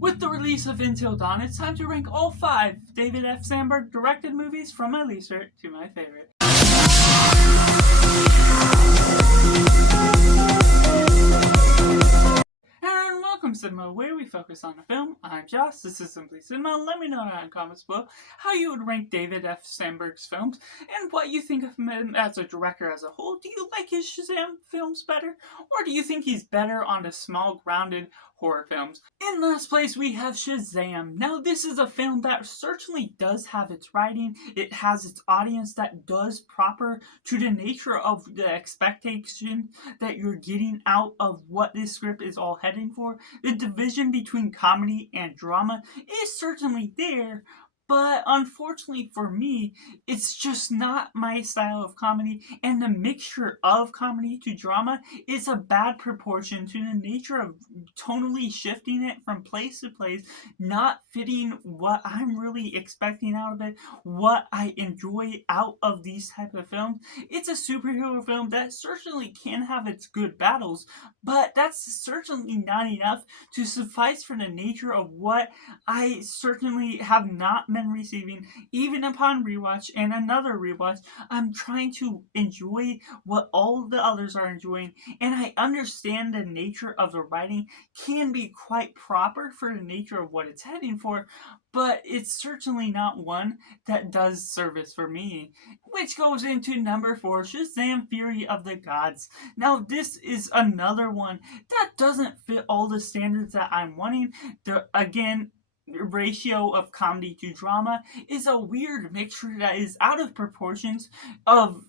With the release of Until Dawn, it's time to rank all 5 David F Sandberg directed movies from my least favorite to my favorite. And welcome Cinema, where we focus on a film. I'm Josh, this is Simply Cinema. Let me know down in the comments below how you would rank David F Sandberg's films and what you think of him as a director as a whole. Do you like his Shazam films better? Or do you think he's better on the small, grounded horror films? In last place, we have Shazam. Now, this is a film that certainly does have its writing. It has its audience that does proper to the nature of the expectation that you're getting out of what this script is all heading for. The division between comedy and drama is certainly there, but unfortunately for me, it's just not my style of comedy, and the mixture of comedy to drama is a bad proportion to the nature of tonally shifting it from place to place, not fitting what I'm really expecting out of it, what I enjoy out of these type of films. It's a superhero film that certainly can have its good battles, but that's certainly not enough to suffice for the nature of what I certainly have not been receiving. Even upon rewatch and another rewatch, I'm trying to enjoy what all the others are enjoying, and I understand the nature of the writing can be quite proper for the nature of what it's heading for, but it's certainly not one that does service for me. Which goes into number 4, Shazam! Fury of the Gods. Now, this is another one that doesn't fit all the standards that I'm wanting. Again, ratio of comedy to drama is a weird mixture that is out of proportions of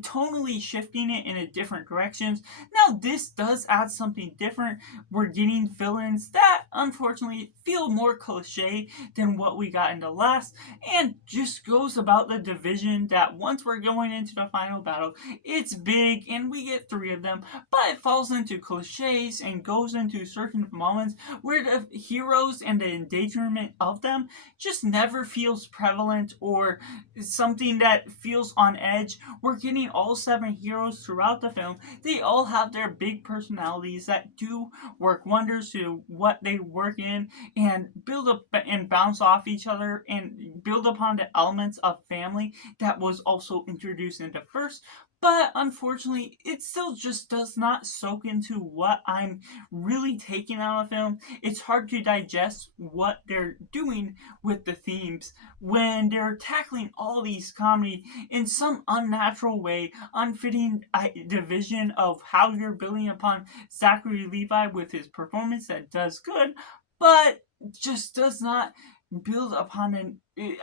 tonally shifting it in a different directions. Now this does add something different. We're getting villains that unfortunately feel more cliche than what we got in the last, and just goes about the division that once we're going into the final battle, it's big and we get 3 of them, but it falls into cliches and goes into certain moments where the heroes and the endangerment of them just never feels prevalent or something that feels on edge. We're getting all 7 heroes throughout the film. They all have their big personalities that do work wonders to what they work in and build up and bounce off each other and build upon the elements of family that was also introduced in the first. But unfortunately, it still just does not soak into what I'm really taking out of the film. It's hard to digest what they're doing with the themes when they're tackling all these comedy in some unnatural way, unfitting division of how you're building upon Zachary Levi with his performance that does good, but just does not build upon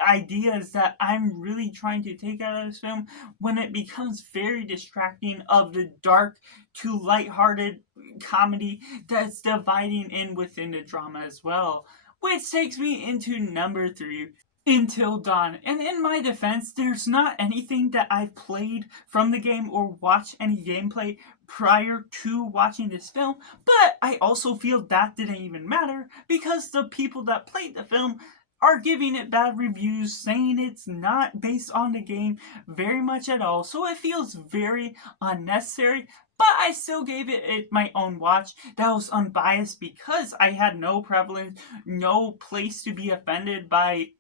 ideas that I'm really trying to take out of this film when it becomes very distracting of the dark to lighthearted comedy that's dividing in within the drama as well. Which takes me into number 3, Until Dawn. And in my defense, there's not anything that I've played from the game or watched any gameplay prior to watching this film, but I also feel that didn't even matter because the people that played the film are giving it bad reviews, saying it's not based on the game very much at all, so it feels very unnecessary. But I still gave it my own watch that was unbiased because I had no prevalence, no place to be offended by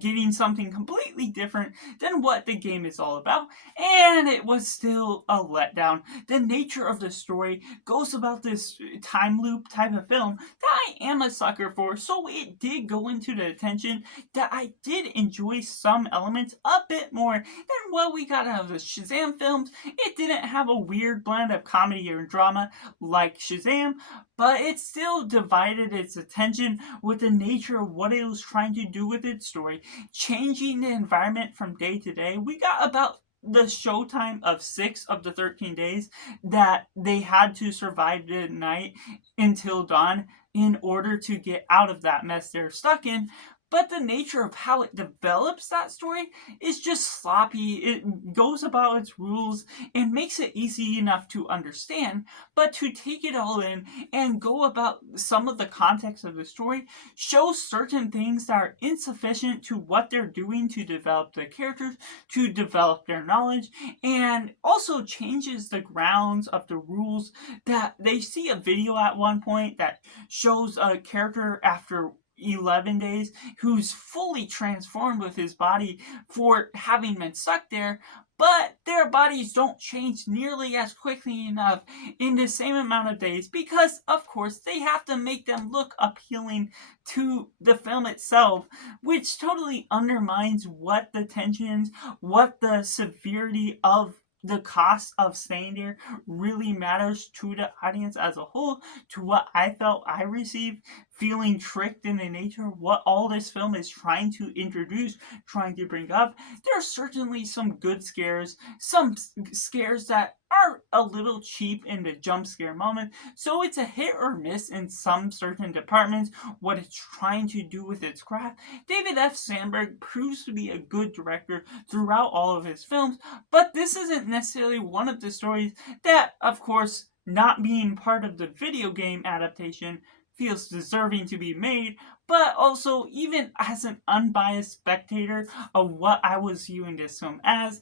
getting something completely different than what the game is all about, and it was still a letdown. The nature of the story goes about this time loop type of film that I am a sucker for, so it did go into the attention that I did enjoy some elements a bit more than what we got out of the Shazam films. It didn't have a weird blend of comedy or drama like Shazam, but it still divided its attention with the nature of what it was trying to do with its story, changing the environment from day to day. We got about the showtime of 6 of the 13 days that they had to survive the night until dawn in order to get out of that mess they're stuck in. But the nature of how it develops that story is just sloppy. It goes about its rules and makes it easy enough to understand, but to take it all in and go about some of the context of the story shows certain things that are insufficient to what they're doing to develop the characters, to develop their knowledge, and also changes the grounds of the rules that they see a video at one point that shows a character after 11 days, who's fully transformed with his body for having been stuck there, but their bodies don't change nearly as quickly enough in the same amount of days because, of course, they have to make them look appealing to the film itself, which totally undermines what the tensions, what the severity of the cost of staying there really matters to the audience as a whole, to what I felt I received, feeling tricked in the nature of what all this film is trying to introduce, trying to bring up. There are certainly some good scares, some scares that are a little cheap in the jump scare moment, so it's a hit or miss in some certain departments what it's trying to do with its craft. David F Sandberg proves to be a good director throughout all of his films, but this isn't necessarily one of the stories that, of course, not being part of the video game adaptation, feels deserving to be made, but also, even as an unbiased spectator of what I was viewing this film as,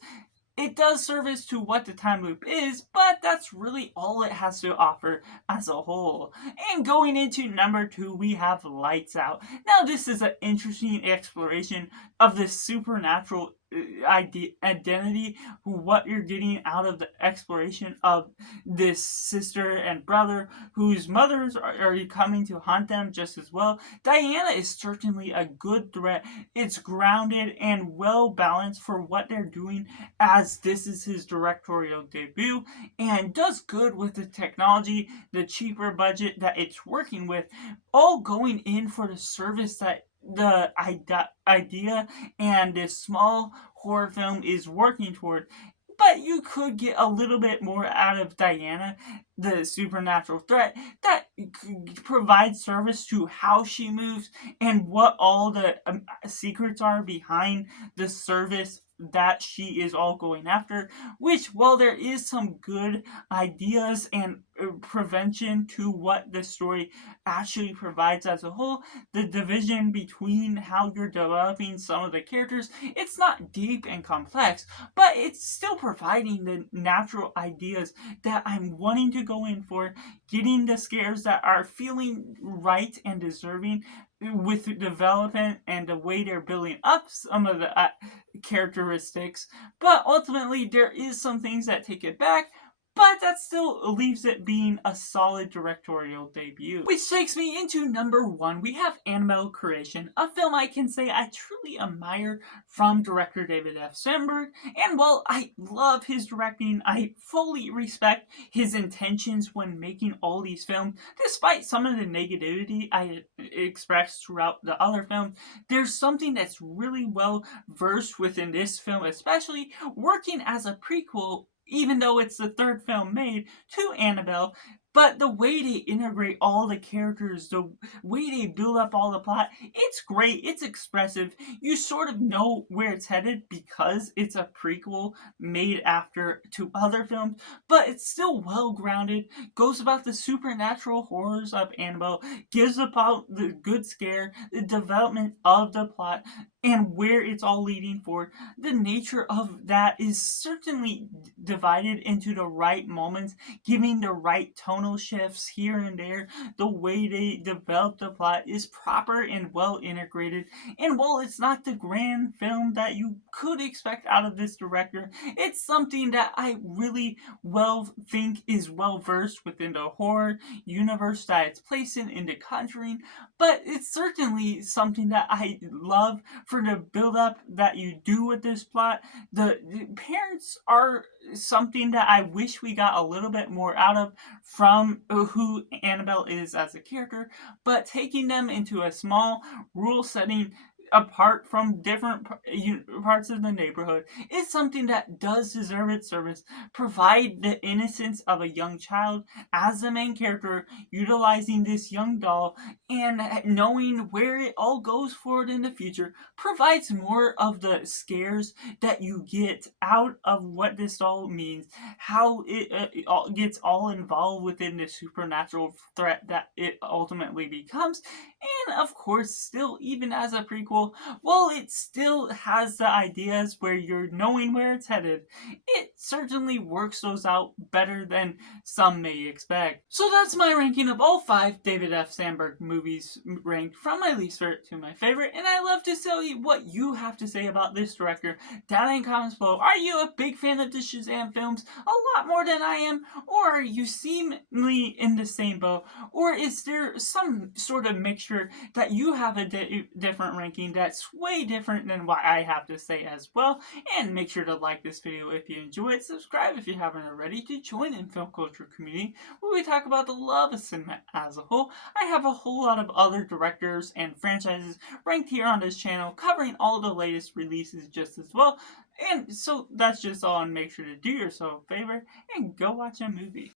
it does service to what the time loop is, but that's really all it has to offer as a whole. And going into number 2, we have Lights Out. Now, this is an interesting exploration of the supernatural identity, what you're getting out of the exploration of this sister and brother whose mothers are coming to haunt them just as well. Diana is certainly a good threat. It's grounded and well balanced for what they're doing, as this is his directorial debut, and does good with the technology, the cheaper budget that it's working with, all going in for the service that the idea and this small horror film is working toward. But you could get a little bit more out of Diana, the supernatural threat, that provides service to how she moves and what all the secrets are behind the service that she is all going after, which, while there is some good ideas and prevention to what the story actually provides as a whole, the division between how you're developing some of the characters, it's not deep and complex, but it's still providing the natural ideas that I'm wanting to go in for, getting the scares that are feeling right and deserving with the development and the way they're building up some of the characteristics. But ultimately, there is some things that take it back, but that still leaves it being a solid directorial debut. Which takes me into number 1. We have Annabelle Creation, a film I can say I truly admire from director David F Sandberg, and while I love his directing, I fully respect his intentions when making all these films. Despite some of the negativity I expressed throughout the other films, there's something that's really well versed within this film, especially working as a prequel, even though it's the third film made, to Annabelle. But the way they integrate all the characters, the way they build up all the plot, it's great, it's expressive. You sort of know where it's headed because it's a prequel made after 2 other films, but it's still well grounded, goes about the supernatural horrors of Annabelle, gives about the good scare, the development of the plot, and where it's all leading for. The nature of that is certainly divided into the right moments, giving the right tonal shifts here and there. The way they develop the plot is proper and well integrated. And while it's not the grand film that you could expect out of this director, it's something that I really well think is well versed within the horror universe that it's placed in The Conjuring. But it's certainly something that I love for the build up that you do with this plot. The parents are something that I wish we got a little bit more out of from who Annabelle is as a character, but taking them into a small rural setting apart from different parts of the neighborhood is something that does deserve its service. Provide the innocence of a young child as the main character, utilizing this young doll, and knowing where it all goes forward in the future provides more of the scares that you get out of what this doll means, how it all gets all involved within the supernatural threat that it ultimately becomes, and of course, still, even as a prequel, whole, while it still has the ideas where you're knowing where it's headed, it certainly works those out better than some may expect. So that's my ranking of all 5 David F Sandberg movies, ranked from my least favorite to my favorite, and I love to see what you have to say about this director down in comments below. Are you a big fan of the Shazam films, a lot more than I am, or are you seemingly in the same boat, or is there some sort of mixture that you have a different ranking that's way different than what I have to say as well? And make sure to like this video if you enjoy it, subscribe if you haven't already to join in film culture community where we talk about the love of cinema as a whole. I have a whole lot of other directors and franchises ranked here on this channel, covering all the latest releases just as well. And so that's just all, and make sure to do yourself a favor and go watch a movie.